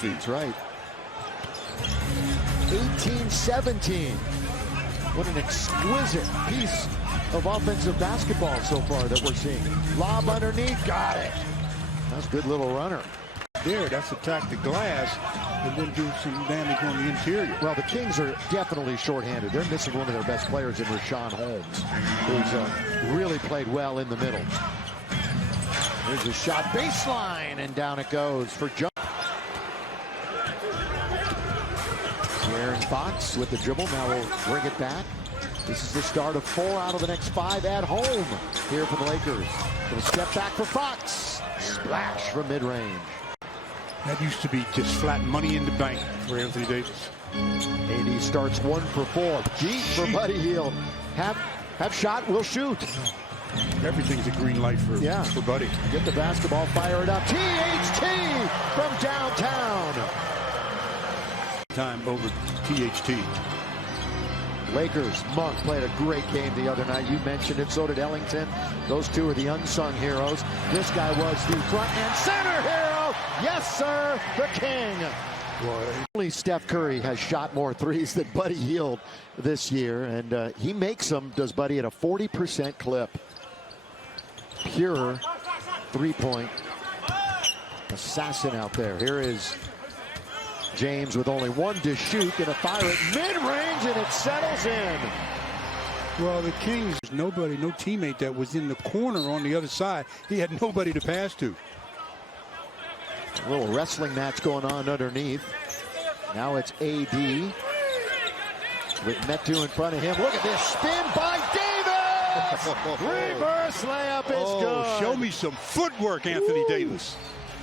feet. That's right. 18-17. What an exquisite piece of offensive basketball so far that we're seeing. Lob underneath, got it. That's a good little runner. There, that's attack the glass and then do some damage on the interior. Well, the Kings are definitely shorthanded. They're missing one of their best players in Rashawn Holmes, who's really played well in the middle. Here's a shot, baseline, and down it goes for John. Aaron Fox with the dribble. Now we'll bring it back. This is the start of 4 out of the next 5 at home here for the Lakers. Little step back for Fox. Splash from mid-range. That used to be just flat money in the bank for Anthony Davis. AD starts 1 for 4. Deep for Buddy Hield. Have shot, will shoot. Everything's a green light for Buddy. Get the basketball, fire it up. THT from downtown. Time over THT. Lakers, Monk played a great game the other night. You mentioned it, so did Ellington. Those two are the unsung heroes. This guy was the front and center hero. Yes, sir, the king. Only Steph Curry has shot more threes than Buddy Hield this year, and he makes them, does Buddy, at a 40% clip. Pure three-point assassin out there. Here is James with only 1 to shoot, gonna fire it mid-range, and it settles in. Well, the Kings, no teammate that was in the corner on the other side. He had nobody to pass to. A little wrestling match going on underneath. Now it's AD with Metu in front of him. Look at this spin by Davis! Reverse layup is good. Show me some footwork, Anthony Davis.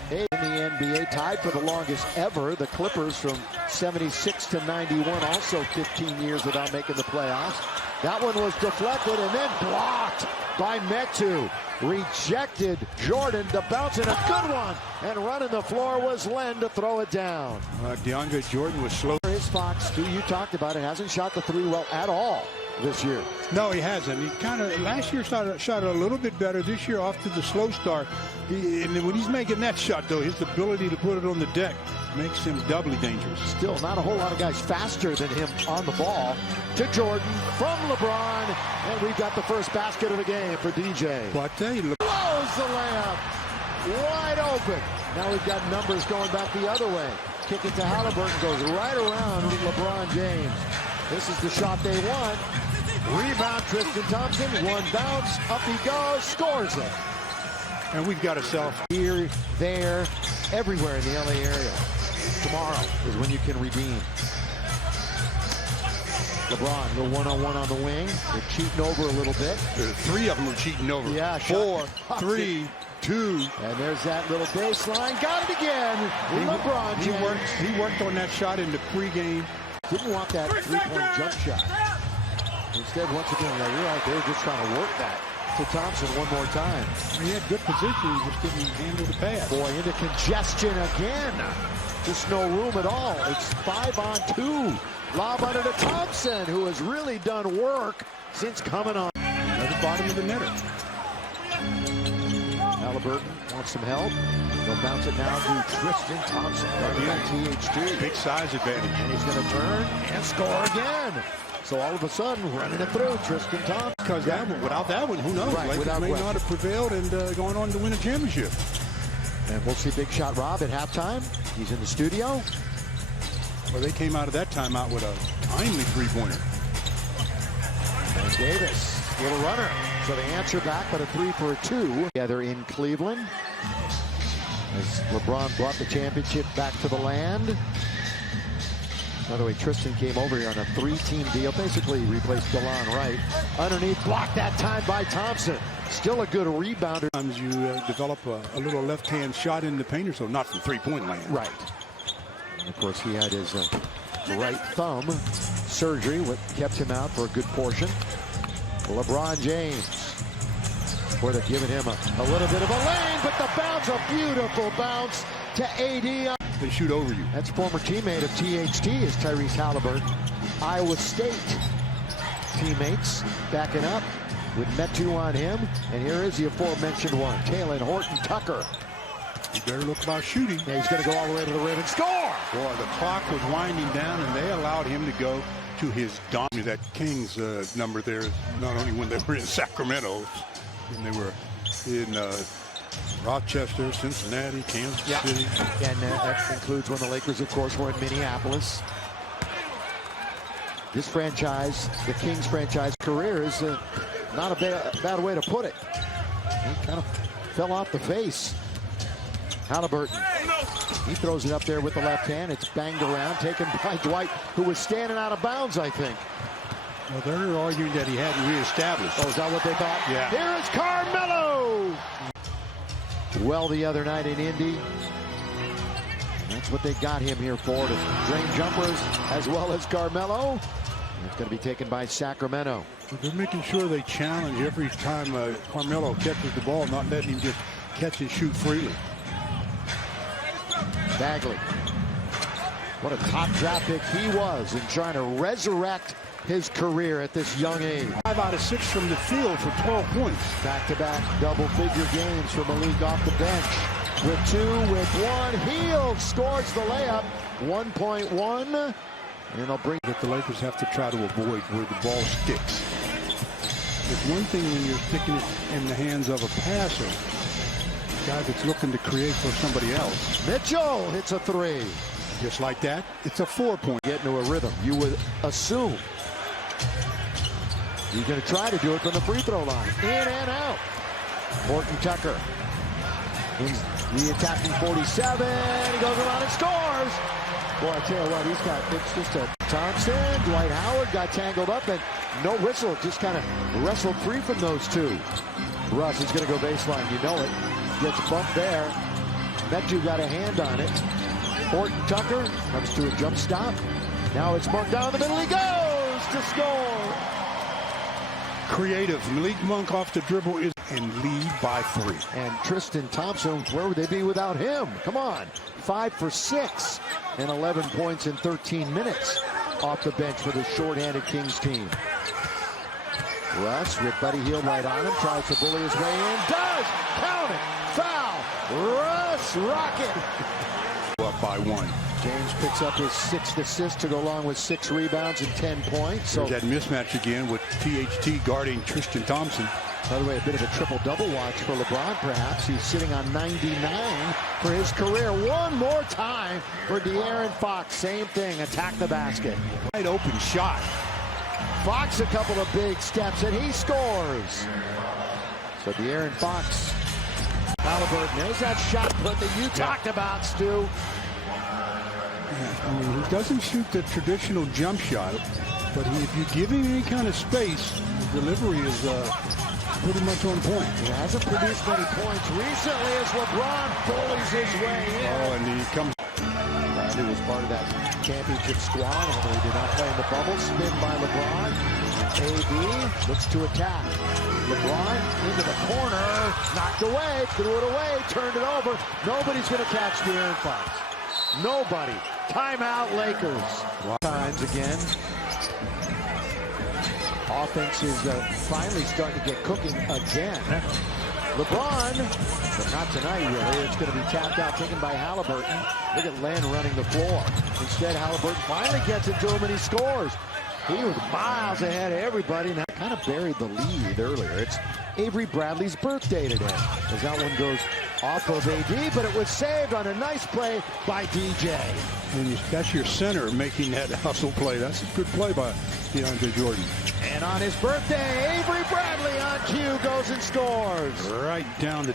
In the NBA, tied for the longest ever. The Clippers from 76 to 91, also 15 years without making the playoffs. That one was deflected and then blocked by Metu. Rejected Jordan to bounce in a good one. And running the floor was Len to throw it down. DeAndre Jordan was slow. Here's Fox, who you talked about, it hasn't shot the 3 well at all this year. No, he hasn't. He kind of last year shot it a little bit better. This year off to the slow start. And when he's making that shot, though, his ability to put it on the deck makes him doubly dangerous. Still not a whole lot of guys faster than him on the ball. To Jordan from LeBron, and we've got the first basket of the game for DJ. Well, I tell you, blows the layup, wide open. Now we've got numbers going back the other way. Kick it to Halliburton, goes right around LeBron James. This is the shot they want. Rebound, Tristan Thompson, 1 bounce, up he goes, scores it. And we've got ourselves here, there, everywhere in the LA area. Tomorrow is when you can redeem. LeBron, the one-on-one on the wing. They're cheating over a little bit. 3 of them are cheating over. Yeah, 4, 3, 2. And there's that little baseline. Got it again. LeBron James. He worked on that shot in the pregame. Didn't want that 3-point jump shot. Instead, once again, you're right, they were just trying to work that to Thompson one more time. He had good position, he just didn't handle the pass. Boy, into congestion again. Just no room at all. It's 5-on-2. Lob under to Thompson, who has really done work since coming on. At the bottom of the netter. Halliburton wants some help. They'll bounce it now to Tristan Thompson. THT. Big size advantage. And he's going to turn and score again. So all of a sudden, running it through, Tristan Thompson. Because without that one, who knows? Right, Lakers may not have prevailed and going on to win a championship. And we'll see Big Shot Rob at halftime. He's in the studio. Well, they came out of that timeout with a timely 3-pointer. And Davis, little runner. So they answer back, but a 3 for a 2. Together in Cleveland. As LeBron brought the championship back to the land. By the way, Tristan came over here on a 3-team deal. Basically replaced DeLon Wright. Underneath, blocked that time by Thompson. Still a good rebounder. Sometimes you develop a little left-hand shot in the paint or so, not from 3-point land. Right. And of course, he had his right thumb surgery, what kept him out for a good portion. LeBron James, where they're giving him a little bit of a lane, but the bounce, a beautiful bounce to AD. They shoot over you. That's former teammate of THT is Tyrese Halliburton. Iowa State teammates backing up with Metu on him. And here is the aforementioned one, Talen Horton-Tucker. You better look about shooting. Yeah, he's going to go all the way to the rim and score. Boy, the clock was winding down, and they allowed him to go to his that Kings number there, not only when they were in Sacramento, when they were in Rochester, Cincinnati, Kansas City. And that includes when the Lakers, of course, were in Minneapolis. This franchise, the Kings franchise career, is not a bad way to put it. He kind of fell off the face. Halliburton, he throws it up there with the left hand. It's banged around, taken by Dwight, who was standing out of bounds, I think. Well, they're arguing that he hadn't reestablished. Oh, is that what they thought? Yeah. Here is Carmelo. Well, the other night in Indy. That's what they got him here for, to drain jumpers as well as Carmelo. And it's going to be taken by Sacramento. They're making sure they challenge every time Carmelo catches the ball, not letting him just catch and shoot freely. Bagley. What a top draft pick he was in trying to resurrect his career at this young age. 5 out of 6 from the field for 12 points. Back-to-back double-figure games for Malik off the bench. With 2, with 1, Hield scores the layup. 1.1, and they'll bring that the Lakers have to try to avoid where the ball sticks. It's one thing when you're sticking it in the hands of a passer, a guy that's looking to create for somebody else. Mitchell hits a 3. Just like that, it's a 4-point. Get into a rhythm, you would assume. He's going to try to do it from the free throw line. In and out. Horton Tucker. In the attacking 47. He goes around and scores. Boy, I tell you what, it's just a Thompson. Dwight Howard got tangled up and no whistle. Just kind of wrestled free from those two. Russ is going to go baseline. You know it. Gets bumped there. Metu got a hand on it. Horton Tucker comes to a jump stop. Now it's marked down the middle. He goes to score. Creative. Malik Monk off the dribble is and lead by 3. And Tristan Thompson, where would they be without him? Come on. 5 for 6 and 11 points in 13 minutes off the bench for the shorthanded Kings team. Russ with Buddy Hield right on him. Tries to bully his way in. Does! Count it! Foul! Russ Rocket! Up by 1. James picks up his 6th assist to go along with 6 rebounds and 10 points. So that mismatch again with THT guarding Tristan Thompson. By the way, a bit of a triple-double watch for LeBron, perhaps. He's sitting on 99 for his career. One more time for De'Aaron Fox. Same thing, attack the basket. Wide open shot. Fox a couple of big steps, and he scores. So De'Aaron Fox. Halliburton, there's that shot put that you talked about, Stu. I mean, he doesn't shoot the traditional jump shot, but if you give him any kind of space, the delivery is pretty much on point. He hasn't produced many points recently as LeBron bullies his way in. Oh, and he comes. Bradley was part of that championship squad, although he did not play in the bubble. Spin by LeBron. AD looks to attack. LeBron into the corner, knocked away, threw it away, turned it over. Nobody's going to catch De'Aaron Fox. Nobody. Timeout, Lakers. Times again. Offense is finally starting to get cooking again. LeBron, but not tonight really. It's going to be tapped out, taken by Halliburton. Look at Len running the floor. Instead, Halliburton finally gets it to him and he scores. He was miles ahead of everybody and kind of buried the lead earlier. It's Avery Bradley's birthday today, as that one goes off of AD, but it was saved on a nice play by DJ. And that's your center making that hustle play. That's a good play by DeAndre Jordan. And on his birthday, Avery Bradley on cue goes and scores. Right down the